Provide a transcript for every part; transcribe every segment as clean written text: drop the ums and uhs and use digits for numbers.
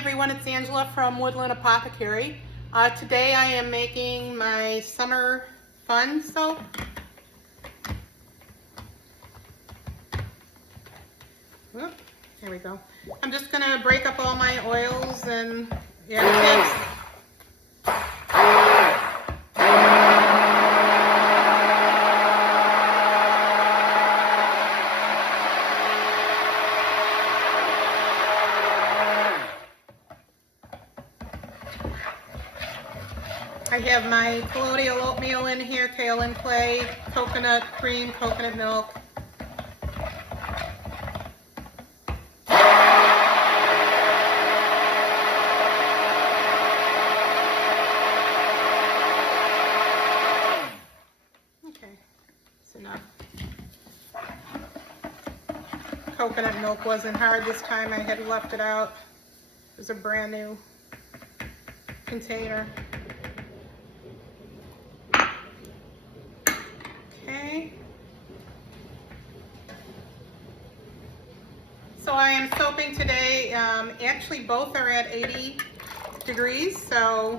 everyone, it's Angela from Woodland Apothecary. Today I am making my summer fun soap. Oop, here we go. I'm just going to break up all my oils and additives. I have my colloidal oatmeal in here, kaolin clay, coconut cream, coconut milk. Okay, that's enough. Coconut milk wasn't hard this time. I had left it out. It was a brand new container. Okay. So I am soaping today. Actually, both are at 80 degrees, so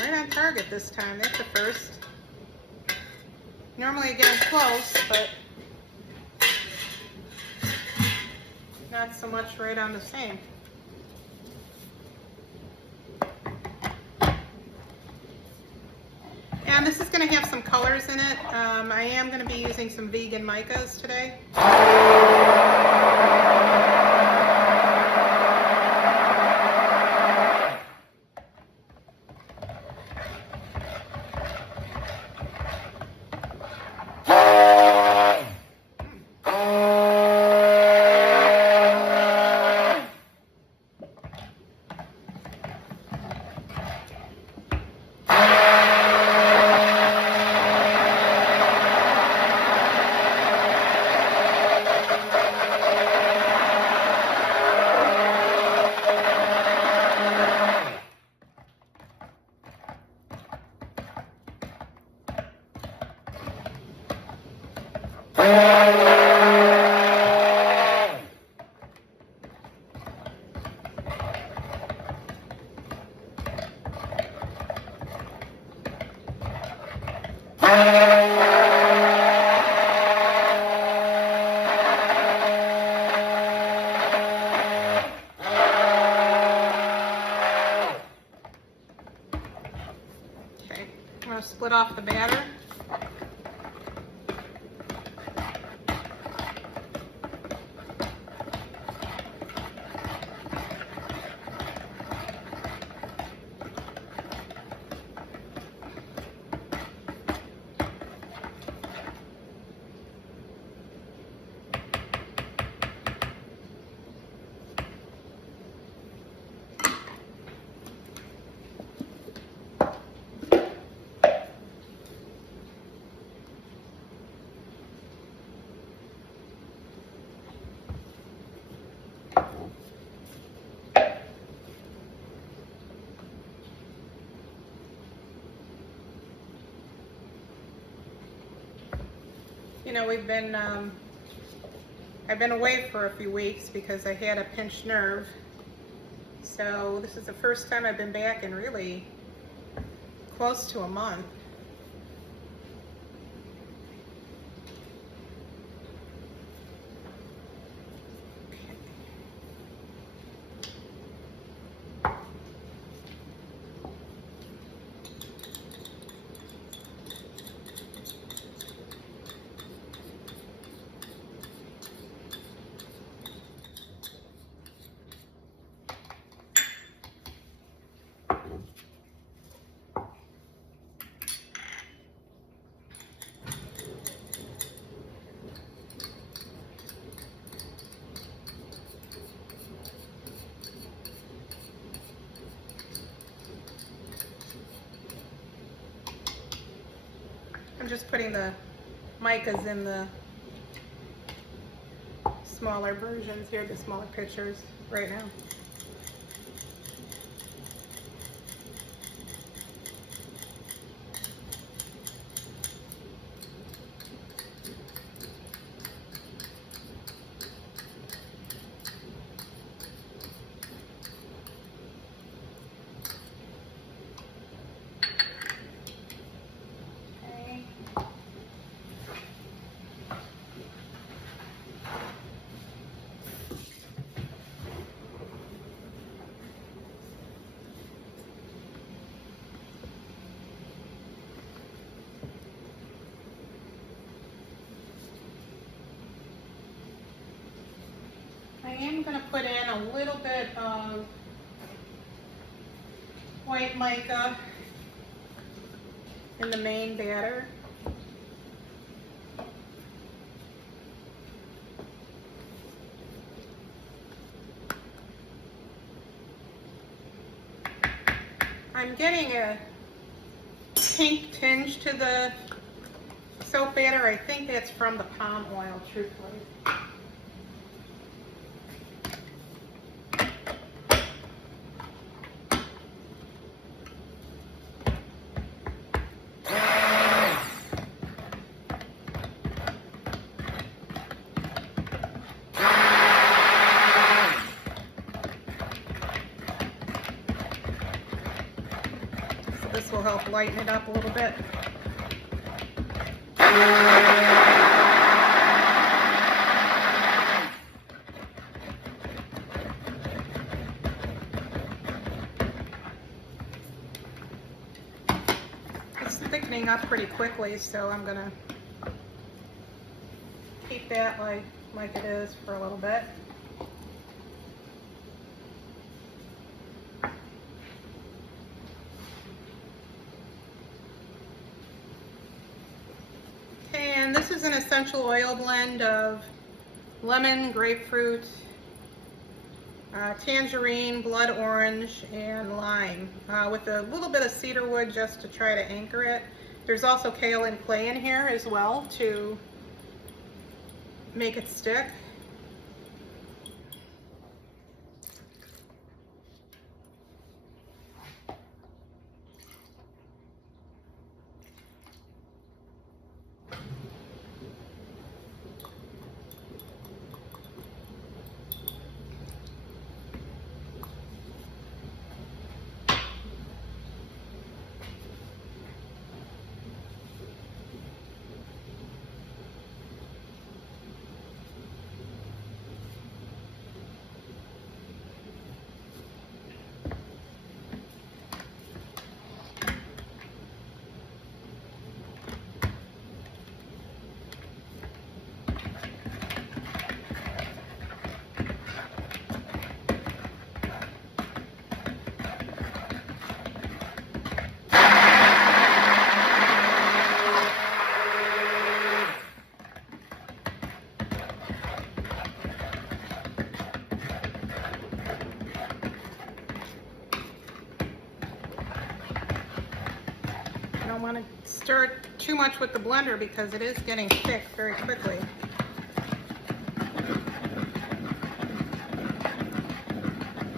right on target this time. That's the first. Normally getting close, but not so much right on the same. And this is going to have some colors in it. I am going to be using some vegan Micas today. I'm going to split off the batter. You know, I've been away for a few weeks because I had a pinched nerve. So this is the first time I've been back in really close to a month. I'm just putting the Micas in the smaller versions here, the smaller pictures right now. am going to put in a little bit of white mica in the main batter. I'm getting a pink tinge to the soap batter. I think that's from the palm oil, truthfully. This will help lighten it up a little bit. It's thickening up pretty quickly, so I'm gonna keep that like it is for a little bit. And this is an essential oil blend of lemon, grapefruit, tangerine, blood orange, and lime, with a little bit of cedarwood just to try to anchor it. There's also kale and clay in here as well to make it stick. I don't want to stir it too much with the blender because it is getting thick very quickly.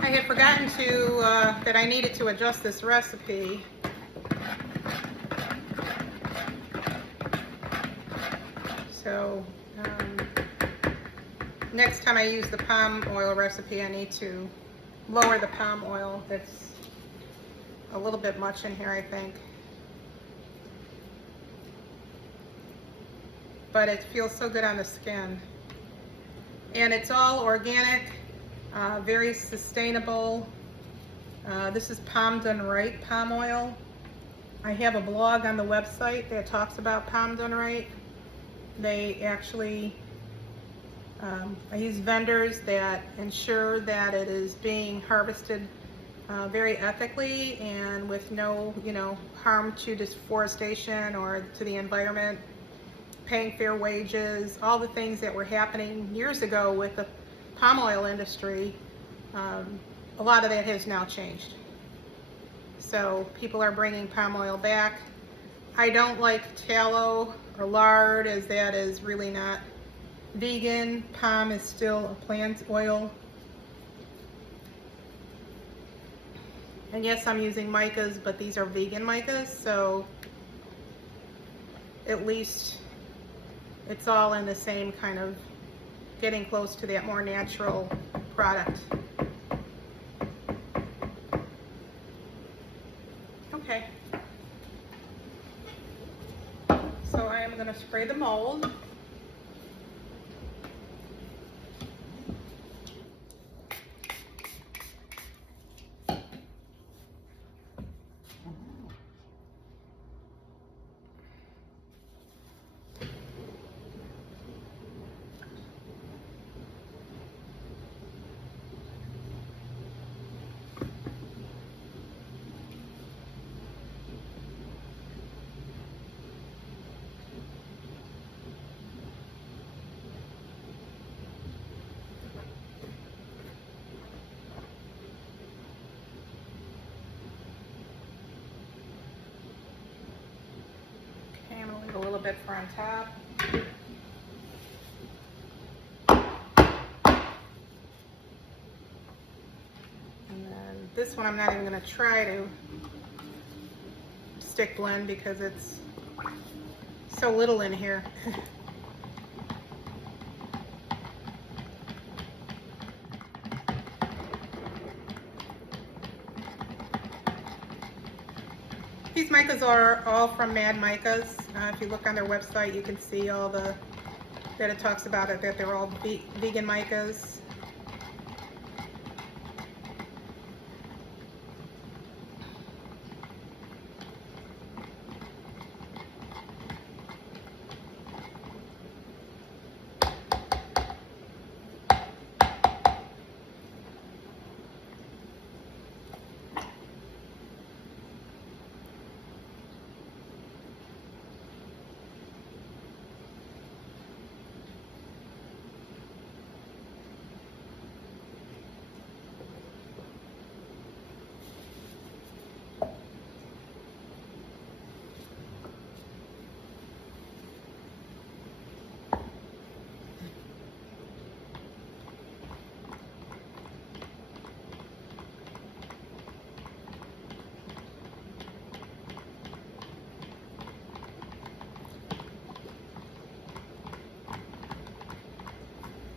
I had forgotten that I needed to adjust this recipe. So next time I use the palm oil recipe, I need to lower the palm oil. It's a little bit much in here, I think. But it feels so good on the skin. And it's all organic, very sustainable. This is palm done right palm oil. I have a blog on the website that talks about palm done right. They actually, I use vendors that ensure that it is being harvested very ethically and with no, harm to deforestation or to the environment, paying fair wages, all the things that were happening years ago with the palm oil industry. A lot of that has now changed. So people are bringing palm oil back. I don't like tallow or lard, as that is really not vegan. Palm is still a plant oil. And yes, I'm using Micas, but these are vegan Micas, so at least it's all in the same kind of, getting close to that more natural product. Okay. So I am going to spray the mold. little bit for on top. And then this one I'm not even going to try to stick blend because it's so little in here. These micas are all from Mad Micas. If you look on their website, you can see all the, that it talks about it, that they're all vegan micas.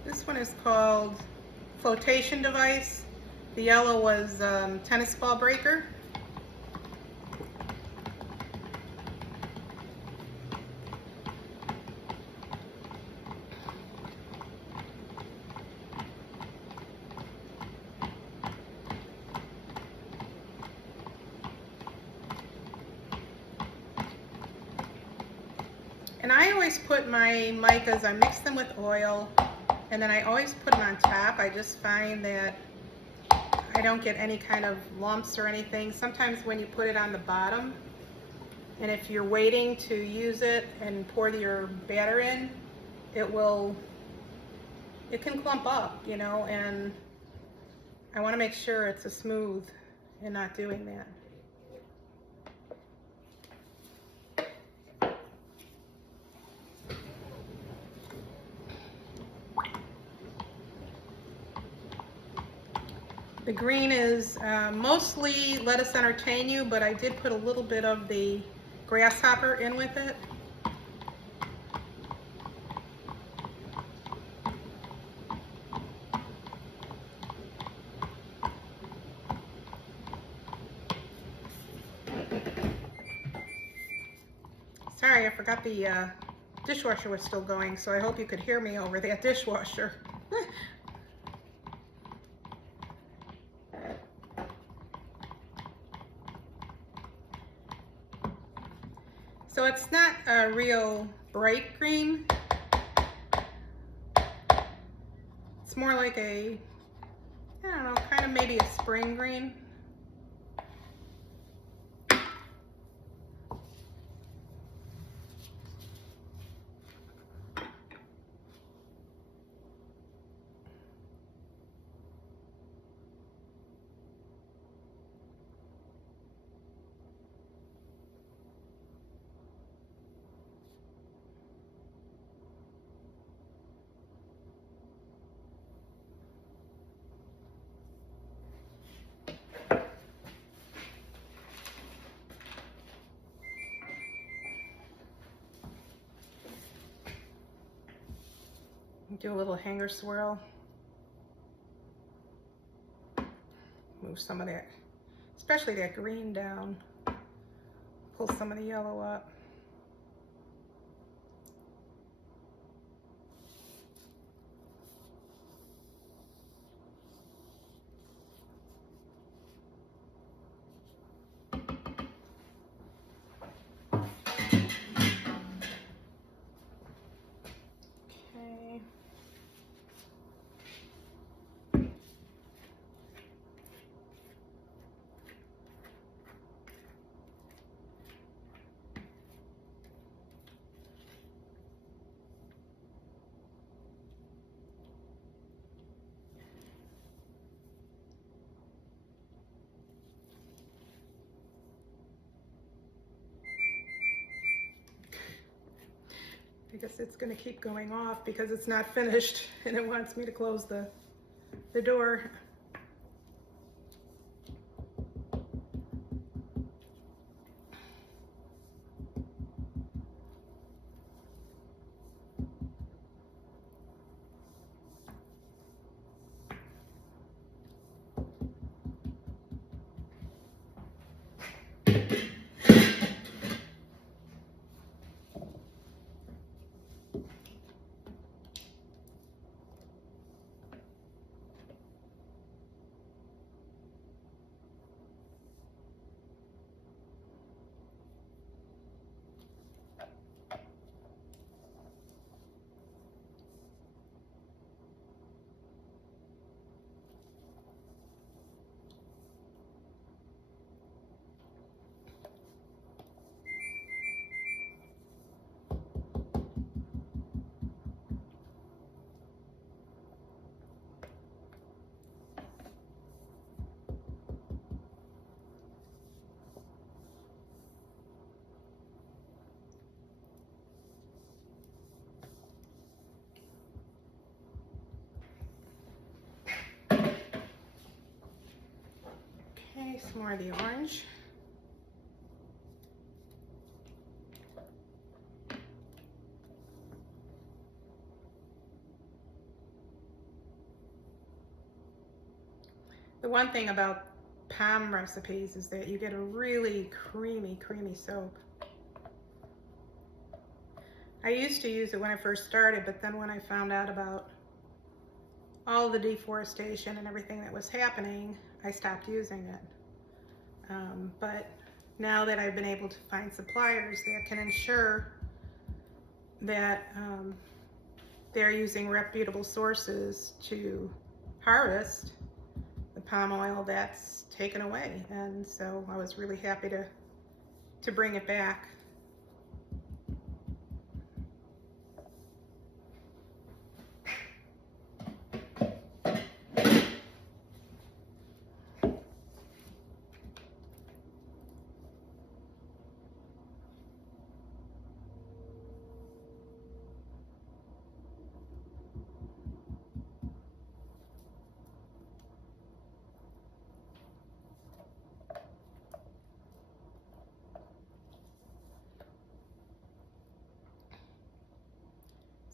This one is called Flotation Device. The yellow was Tennis Ball Breaker. And I always put my micas, I mix them with oil, and then I always put them on top. I just find that I don't get any kind of lumps or anything. Sometimes when you put it on the bottom, and if you're waiting to use it and pour your batter in, it can clump up, you know, and I want to make sure it's a smooth and not doing that. The green is mostly Let Us Entertain You, but I did put a little bit of the grasshopper in with it. Sorry, I forgot the dishwasher was still going, so I hope you could hear me over that dishwasher. So it's not a real bright green. It's more like a, I don't know, kind of maybe a spring green. Do a little hanger swirl. Move some of that, especially that green down. Pull some of the yellow up. guess it's going to keep going off because it's not finished and it wants me to close the door. Okay, some more of the orange. The one thing about palm recipes is that you get a really creamy soap. I used to use it when I first started, but then when I found out about all the deforestation and everything that was happening, I stopped using it. But now that I've been able to find suppliers that can ensure that they're using reputable sources to harvest the palm oil, that's taken away. And so I was really happy to bring it back.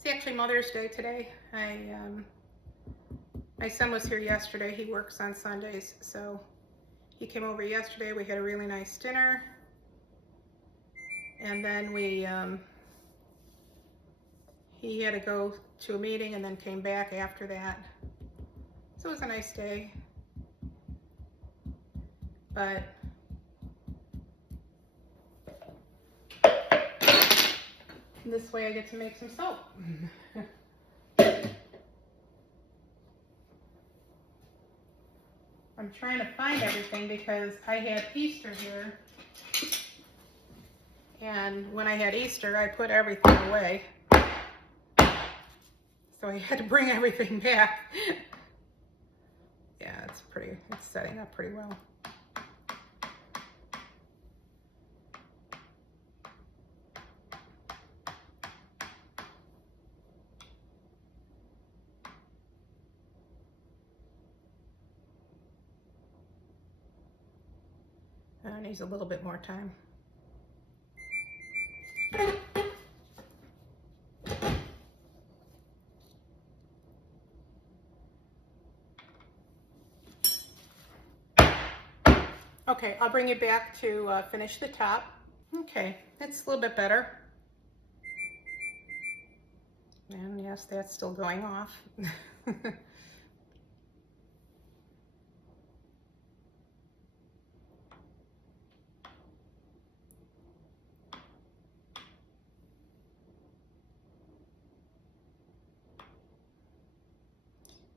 It's actually Mother's Day today. My son was here yesterday. He works on Sundays, so he came over yesterday. We had a really nice dinner, and then he had to go to a meeting and then came back after that. So it was a nice day, but this way I get to make some soap. I'm trying to find everything because I had Easter here, and when I had Easter I put everything away, so I had to bring everything back. Yeah, it's setting up pretty well. It needs a little bit more time. Okay, I'll bring you back to finish the top. Okay, it's a little bit better. And yes, that's still going off.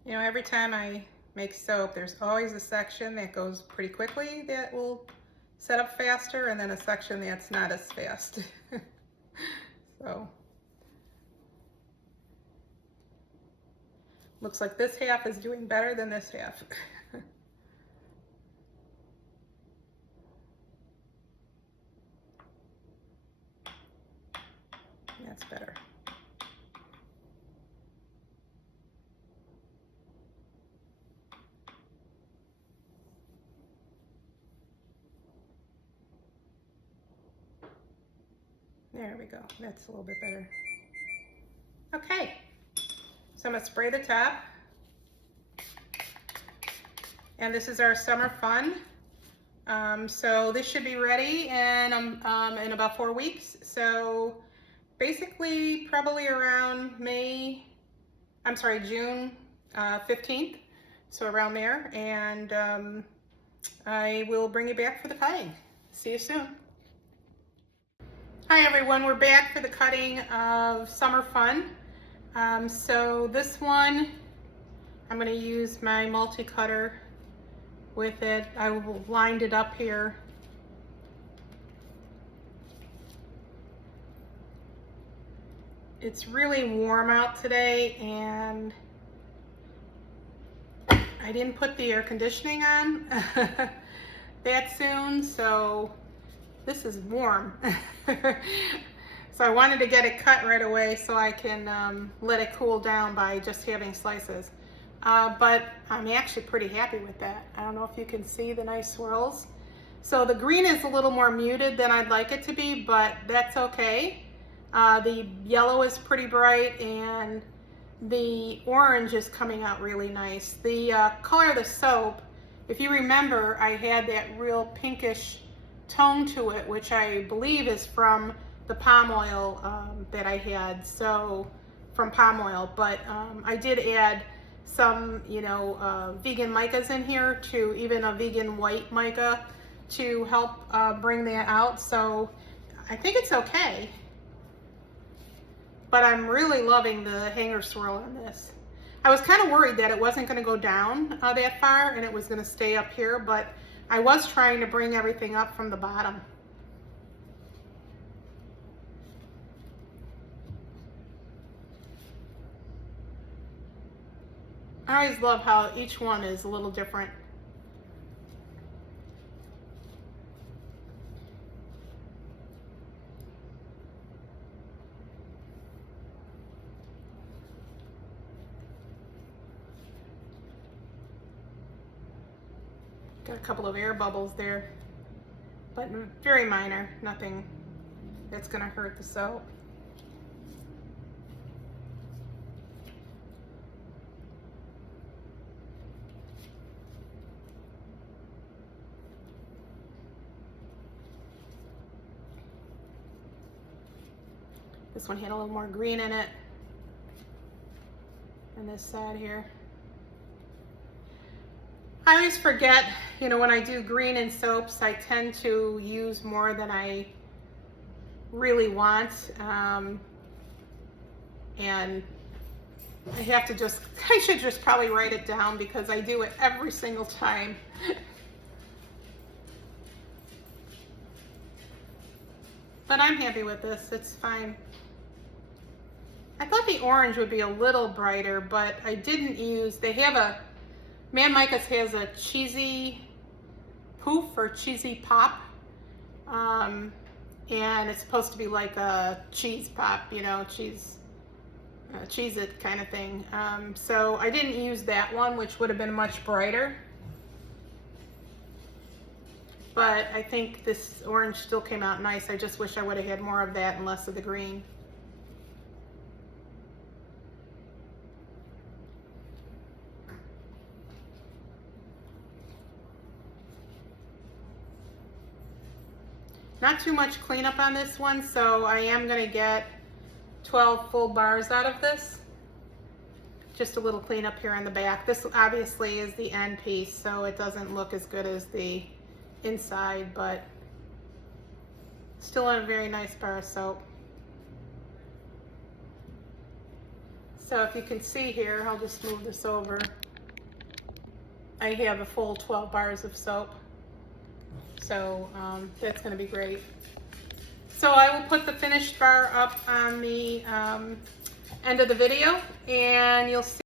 You know, every time I make soap, there's always a section that goes pretty quickly that will set up faster, and then a section that's not as fast. So, looks like this half is doing better than this half. That's better. There we go. That's a little bit better. Okay, so I'm gonna spray the top. And this is our summer fun. So this should be ready in about 4 weeks. So basically probably around June 15th. So around there. And I will bring you back for the cutting. See you soon. Hi everyone, we're back for the cutting of Summer Fun. So this one, I'm going to use my multi-cutter with it. I lined it up here. It's really warm out today and I didn't put the air conditioning on that soon, so this is warm. So I wanted to get it cut right away so I can let it cool down by just having slices. But I'm actually pretty happy with that. I don't know if you can see the nice swirls. So the green is a little more muted than I'd like it to be, but that's okay. The yellow is pretty bright and the orange is coming out really nice. The color of the soap, if you remember, I had that real pinkish tone to it, which I believe is from the palm oil that I had, so from palm oil. But I did add some, vegan micas in here, to even a vegan white mica to help bring that out. So I think it's okay. But I'm really loving the hanger swirl on this. I was kind of worried that it wasn't going to go down that far and it was going to stay up here, but I was trying to bring everything up from the bottom. I always love how each one is a little different. Got a couple of air bubbles there, but very minor, nothing that's gonna hurt the soap. This one had a little more green in it than this side here. I always forget, when I do green in soaps, I tend to use more than I really want. And I should just probably write it down because I do it every single time. But I'm happy with this, it's fine. I thought the orange would be a little brighter, but I didn't use, Man Micas has a cheesy poof or cheesy pop, and it's supposed to be like a cheese pop, Cheez-It kind of thing. So I didn't use that one, which would have been much brighter. But I think this orange still came out nice. I just wish I would have had more of that and less of the green. Not too much cleanup on this one, so I am going to get 12 full bars out of this. Just a little cleanup here on the back. This obviously is the end piece, so it doesn't look as good as the inside, but still a very nice bar of soap. So if you can see here, I'll just move this over. I have a full 12 bars of soap. So that's going to be great. So I will put the finished bar up on the end of the video and you'll see